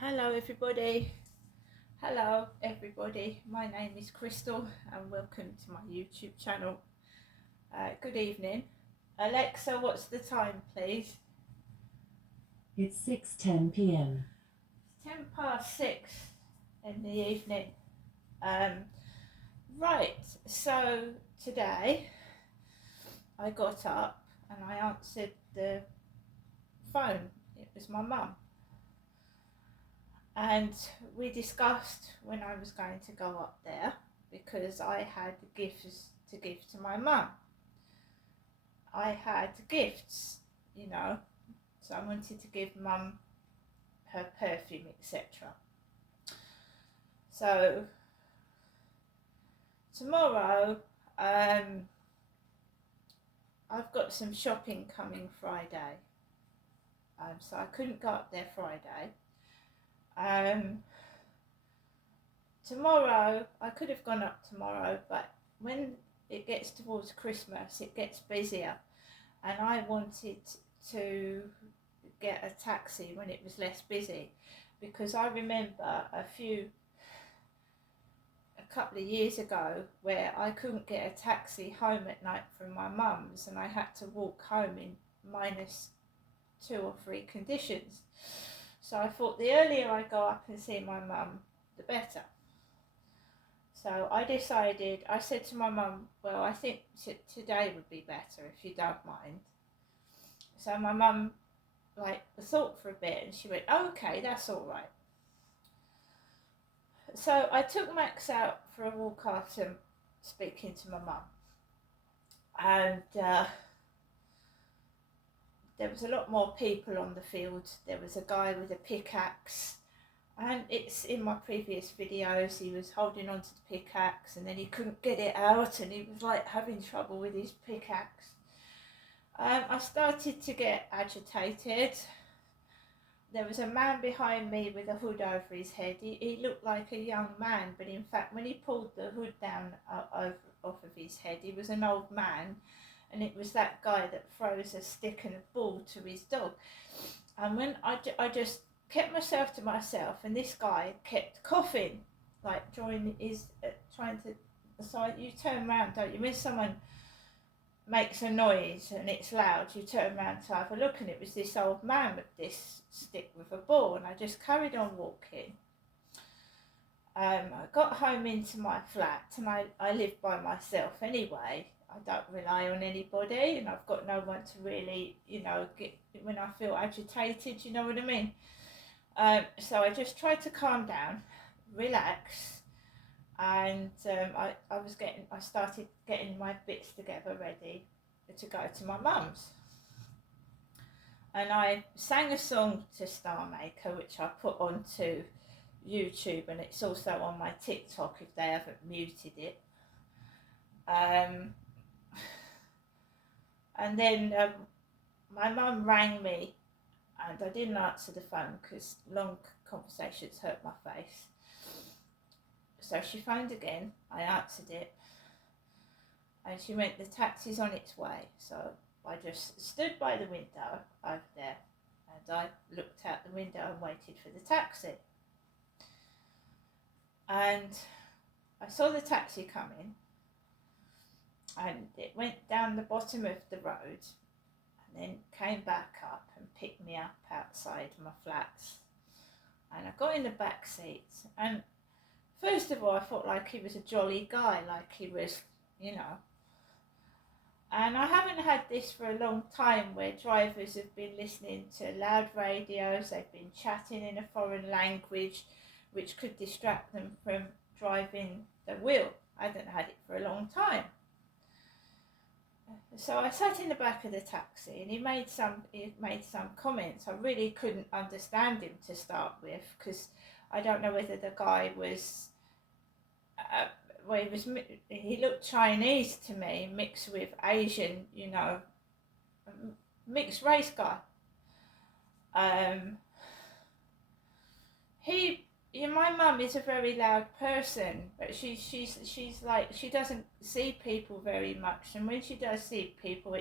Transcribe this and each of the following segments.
Hello everybody. Hello everybody. My name is Crystal and welcome to my YouTube channel. Good evening. Alexa, what's the time please? It's 6:10 p.m. It's 10 past 6 in the evening. Right, so today I got up and I answered the phone. It was my mum. And we discussed when I was going to go up there because I had gifts to give to my mum. I had gifts, so I wanted to give mum her perfume, etc. So tomorrow, I've got some shopping coming Friday, so I couldn't go up there Friday. Tomorrow, I could have gone up tomorrow, but when it gets towards Christmas, it gets busier, and I wanted to get a taxi when it was less busy, because I remember a couple of years ago where I couldn't get a taxi home at night from my mum's and I had to walk home in -2 or 3 conditions. So I thought the earlier I go up and see my mum, the better. So I decided, I said to my mum, well, I think today would be better if you don't mind. So my mum thought for a bit and she went, okay, that's all right. So I took Max out for a walk after speaking to my mum, and there was a lot more people on the field. There was a guy with a pickaxe, and it's in my previous videos, he was holding on to the pickaxe and then he couldn't get it out and he was like having trouble with his pickaxe. I started to get agitated. There was a man behind me with a hood over his head. He looked like a young man, but in fact when he pulled the hood down off of his head, he was an old man, and it was that guy that throws a stick and a ball to his dog. And when I just kept myself to myself, and this guy kept coughing, like trying to, so you turn around, don't you? When someone makes a noise and it's loud, you turn around to have a look, and it was this old man with this stick with a ball, and I just carried on walking. I got home into my flat, and I live by myself anyway. I don't rely on anybody, and I've got no one to really, get when I feel agitated, you know what I mean? So I just tried to calm down, relax, and I started getting my bits together ready to go to my mum's, and I sang a song to Star Maker which I put onto YouTube, and it's also on my TikTok if they haven't muted it. And then my mum rang me, and I didn't answer the phone because long conversations hurt my face. So she phoned again, I answered it, and she went, the taxi's on its way. So I just stood by the window over there, and I looked out the window and waited for the taxi. And I saw the taxi coming, and it went down the bottom of the road and then came back up and picked me up outside my flats. And I got in the back seat, and first of all I thought like he was a jolly guy, like he was, and I haven't had this for a long time, where drivers have been listening to loud radios, they've been chatting in a foreign language which could distract them from driving the wheel. I haven't had it for a long time. So I sat in the back of the taxi, and he made some comments. I really couldn't understand him to start with, because I don't know whether the guy was, he looked Chinese to me, mixed with Asian, mixed race guy. My mum is a very loud person, but she's like, she doesn't see people very much, and when she does see people,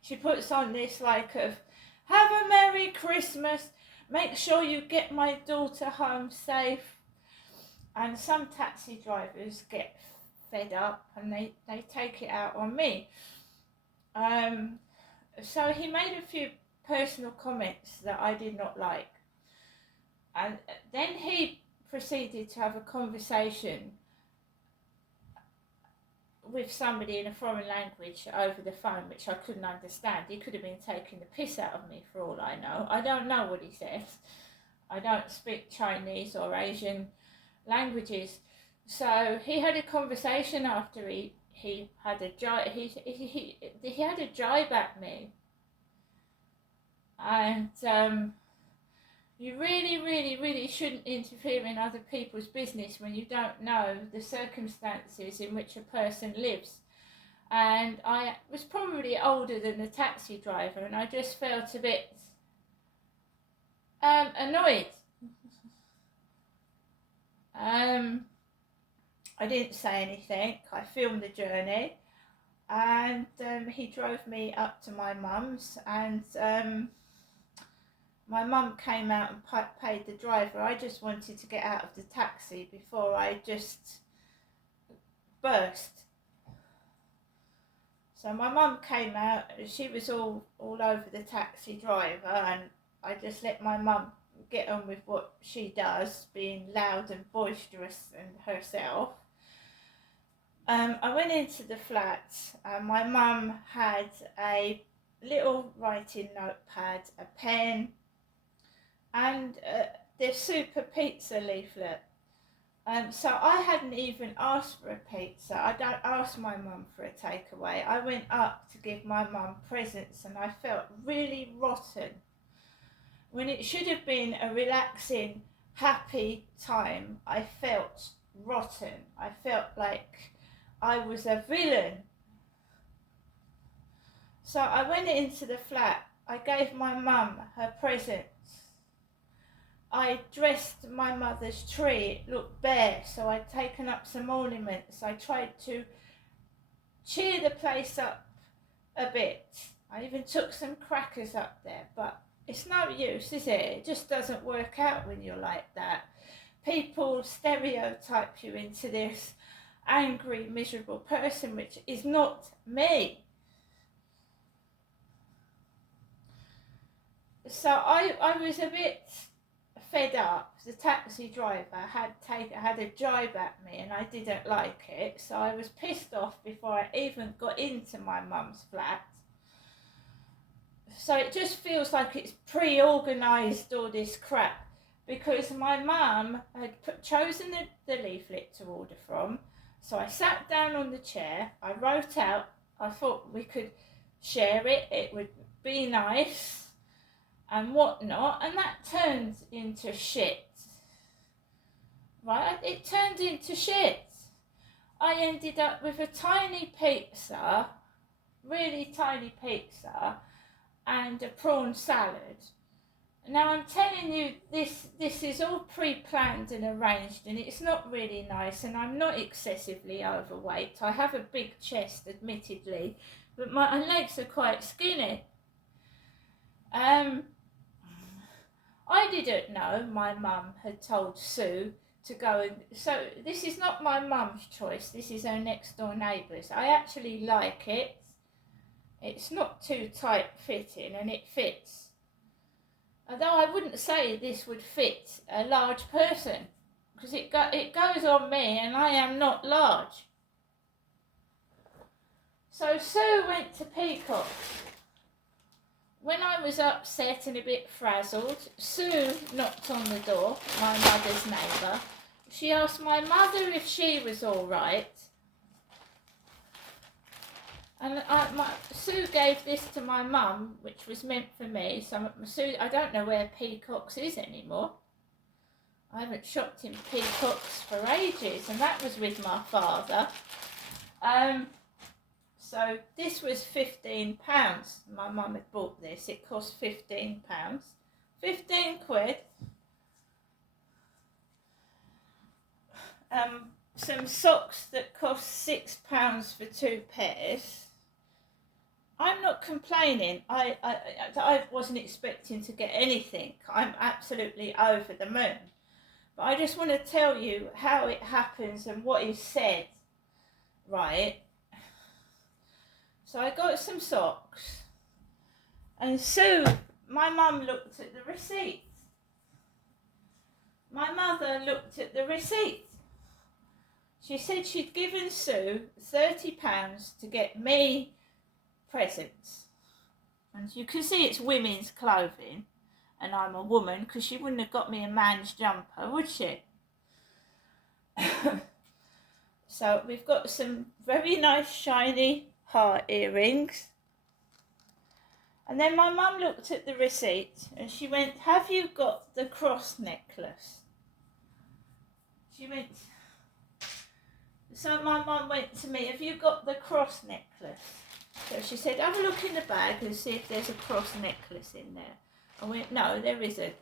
she puts on this like of, have a Merry Christmas, make sure you get my daughter home safe. And some taxi drivers get fed up and they take it out on me. So he made a few personal comments that I did not like. And then he proceeded to have a conversation with somebody in a foreign language over the phone, which I couldn't understand. He could have been taking the piss out of me for all I know. I don't know what he says. I don't speak Chinese or Asian languages. So he had a conversation after he had a jibe. He had a jibe at me, and you really shouldn't interfere in other people's business when you don't know the circumstances in which a person lives. And I was probably older than the taxi driver, and I just felt a bit annoyed. I didn't say anything. I filmed the journey, and he drove me up to my mum's, and my mum came out and paid the driver. I just wanted to get out of the taxi before I just burst. So my mum came out. She was all over the taxi driver, and I just let my mum get on with what she does, being loud and boisterous and herself. I went into the flat, and my mum had a little writing notepad, a pen, and the Super Pizza leaflet. So I hadn't even asked for a pizza. I don't ask my mum for a takeaway. I went up to give my mum presents, and I felt really rotten. When it should have been a relaxing, happy time, I felt rotten. I felt like I was a villain. So I went into the flat. I gave my mum her presents. I dressed my mother's tree. It looked bare, so I'd taken up some ornaments. I tried to cheer the place up a bit. I even took some crackers up there, but it's no use, is it? It just doesn't work out when you're like that. People stereotype you into this angry, miserable person, which is not me. So I was a bit fed up. The taxi driver had a jibe at me, and I didn't like it. So I was pissed off before I even got into my mum's flat. So it just feels like it's pre-organised, all this crap, because my mum had chosen the leaflet to order from. So I sat down on the chair, I wrote out, I thought we could share it, it would be nice and whatnot, and that turned into shit. Right? It turned into shit. I ended up with a tiny pizza, really tiny pizza, and a prawn salad. Now I'm telling you, this is all pre-planned and arranged, and it's not really nice, and I'm not excessively overweight. I have a big chest, admittedly, but my legs are quite skinny. I didn't know my mum had told Sue to go and... So this is not my mum's choice, this is her next door neighbour's. I actually like it. It's not too tight fitting, and it fits. Although I wouldn't say this would fit a large person, because it goes on me and I am not large. So Sue went to Peacock. When I was upset and a bit frazzled, Sue knocked on the door, my mother's neighbour. She asked my mother if she was all right. And Sue gave this to my mum, which was meant for me. So Sue, I don't know where Peacock's is anymore. I haven't shopped in Peacock's for ages, and that was with my father. So this was £15. My mum had bought this. It cost £15. 15 quid. Some socks that cost £6 for 2 pairs. I'm not complaining. I wasn't expecting to get anything. I'm absolutely over the moon. But I just want to tell you how it happens and what is said, right? So I got some socks, and Sue, my mum, looked at the receipt. My mother looked at the receipt. She said she'd given Sue £30 to get me presents. And you can see it's women's clothing, and I'm a woman, because she wouldn't have got me a man's jumper, would she? So we've got some very nice shiny heart earrings. And then my mum looked at the receipt and she went, "Have you got the cross necklace?" She went, so my mum went to me, "Have you got the cross necklace?" So she said, "Have a look in the bag and see if there's a cross necklace in there." I went, "No, there isn't."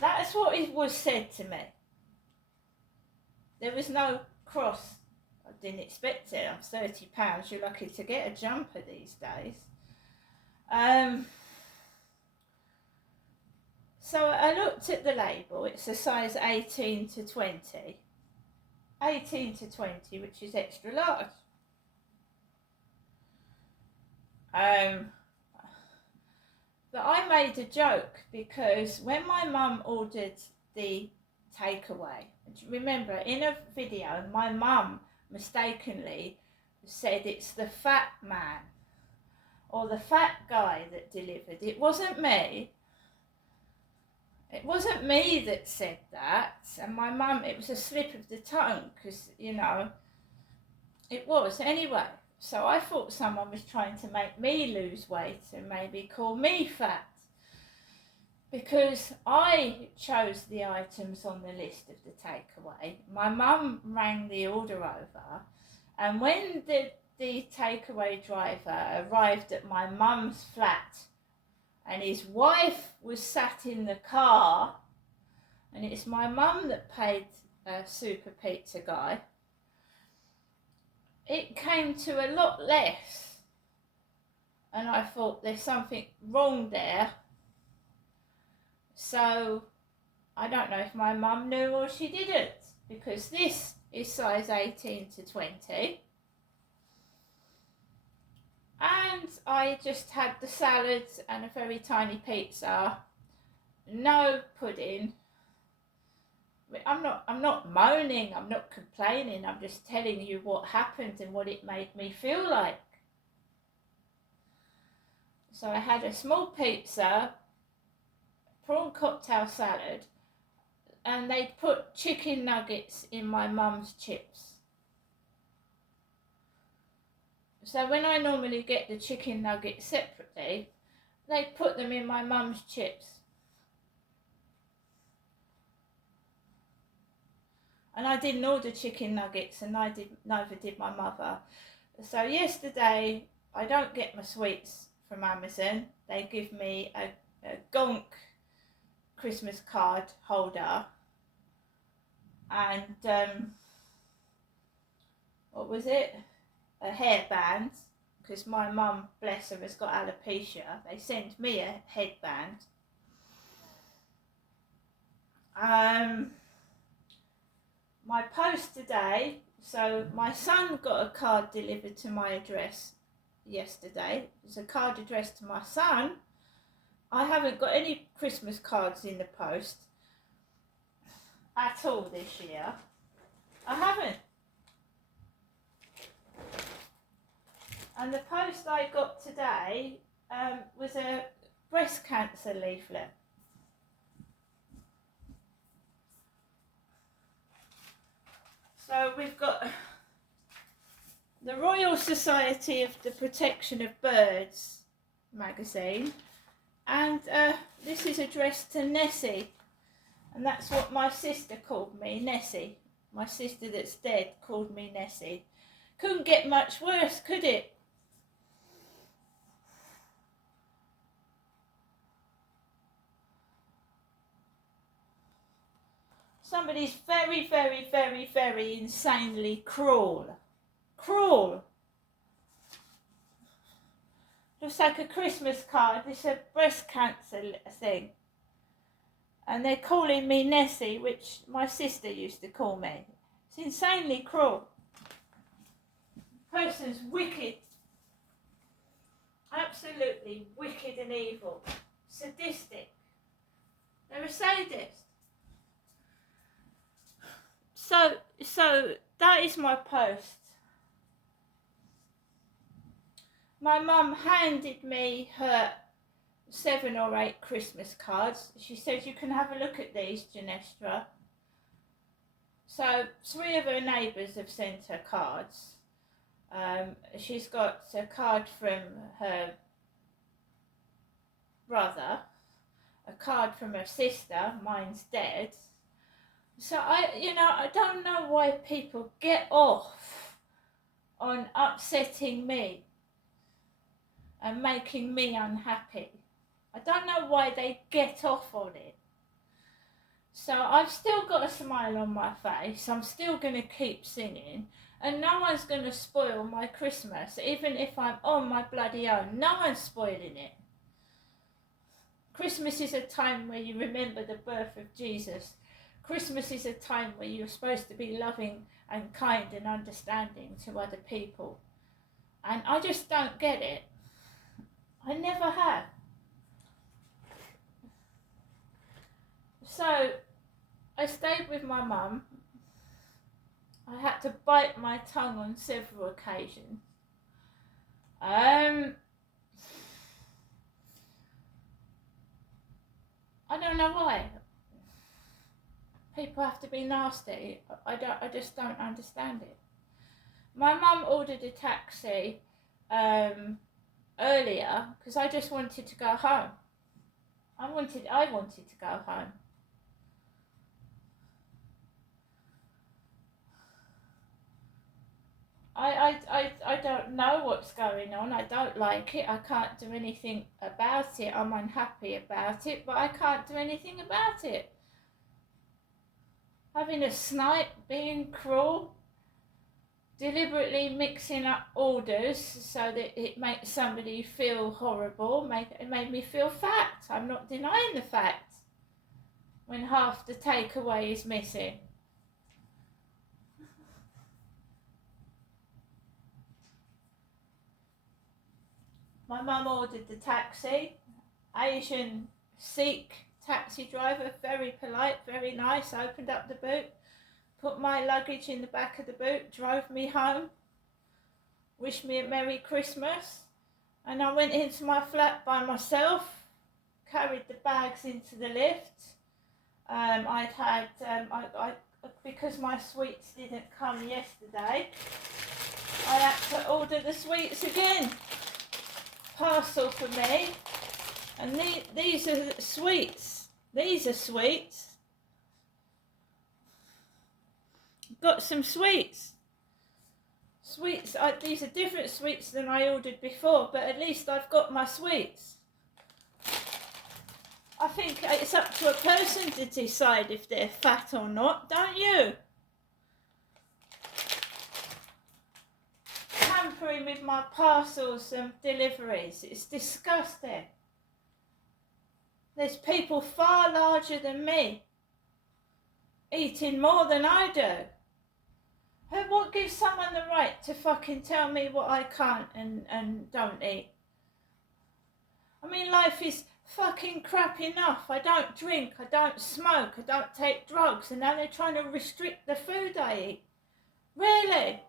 That's what it was said to me. There was no cross. I didn't expect it. I'm £30. You're lucky to get a jumper these days. So I looked at the label. It's a size 18 to 20. 18 to 20, which is extra large. But I made a joke because when my mum ordered the takeaway, remember in a video my mum mistakenly said it's the fat man or the fat guy that delivered. It wasn't me. It wasn't me that said that, and my mum, it was a slip of the tongue because, you know, it was anyway. So I thought someone was trying to make me lose weight and maybe call me fat, because I chose the items on the list of the takeaway. My mum rang the order over, and when the takeaway driver arrived at my mum's flat and his wife was sat in the car, and it's my mum that paid Super Pizza Guy, it came to a lot less, and I thought there's something wrong there. So I don't know if my mum knew or she didn't, because this is size 18 to 20, and I just had the salads and a very tiny pizza, no pudding. I'm not moaning, I'm not complaining, I'm just telling you what happened and what it made me feel like. So I had a small pizza, prawn cocktail salad, and they'd put chicken nuggets in my mum's chips. So when I normally get the chicken nuggets separately, they put them in my mum's chips. And I didn't order chicken nuggets, and neither did my mother. So yesterday, I don't get my sweets from Amazon. They give me a gonk Christmas card holder, and what was it? A hairband, because my mum, bless her, has got alopecia. They sent me a headband. My post today, so my son got a card delivered to my address yesterday. It's a card addressed to my son. I haven't got any Christmas cards in the post at all this year. I haven't. And the post I got today was a breast cancer leaflet. So we've got the Royal Society of the Protection of Birds magazine, and this is addressed to Nessie, and that's what my sister called me, Nessie. My sister that's dead called me Nessie. Couldn't get much worse, could it? Somebody's very, very, very, very insanely cruel. Cruel. Looks like a Christmas card. It's a breast cancer thing. And they're calling me Nessie, which my sister used to call me. It's insanely cruel. Person's wicked. Absolutely wicked and evil. Sadistic. They're a sadist. So that is my post. My mum handed me her 7 or 8 Christmas cards. She said, you can have a look at these, Janestra. So 3 of her neighbours have sent her cards. She's got a card from her brother, a card from her sister, mine's dead. So I don't know why people get off on upsetting me and making me unhappy. I don't know why they get off on it. So I've still got a smile on my face. I'm still going to keep singing. And no one's going to spoil my Christmas. Even if I'm on my bloody own, no one's spoiling it. Christmas is a time where you remember the birth of Jesus. Christmas is a time where you're supposed to be loving and kind and understanding to other people. And I just don't get it. I never have. So I stayed with my mum. I had to bite my tongue on several occasions. I don't know why. People have to be nasty. I just don't understand it. My mum ordered a taxi earlier because I just wanted to go home. I wanted to go home. I don't know what's going on. I don't like it. I can't do anything about it. I'm unhappy about it, but I can't do anything about it. Having a snipe, being cruel, deliberately mixing up orders so that it makes somebody feel horrible, it made me feel fat. I'm not denying the fact when half the takeaway is missing. My mum ordered the taxi, Asian Sikh taxi driver, very polite, very nice, opened up the boot, put my luggage in the back of the boot, drove me home, wished me a Merry Christmas, and I went into my flat by myself, carried the bags into the lift. Because my sweets didn't come yesterday, I had to order the sweets again. Parcel for me, and these are sweets. These are sweets. Got some sweets. These are different sweets than I ordered before, but at least I've got my sweets. I think it's up to a person to decide if they're fat or not, don't you? Tampering with my parcels and deliveries. It's disgusting. There's people far larger than me eating more than I do. What gives someone the right to fucking tell me what I can't and don't eat? I mean, life is fucking crap enough. I don't drink, I don't smoke, I don't take drugs, and now they're trying to restrict the food I eat. Really?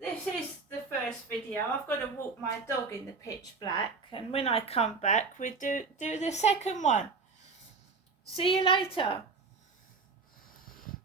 This is the first video. I've got to walk my dog in the pitch black, and when I come back we'll do the second one. See you later.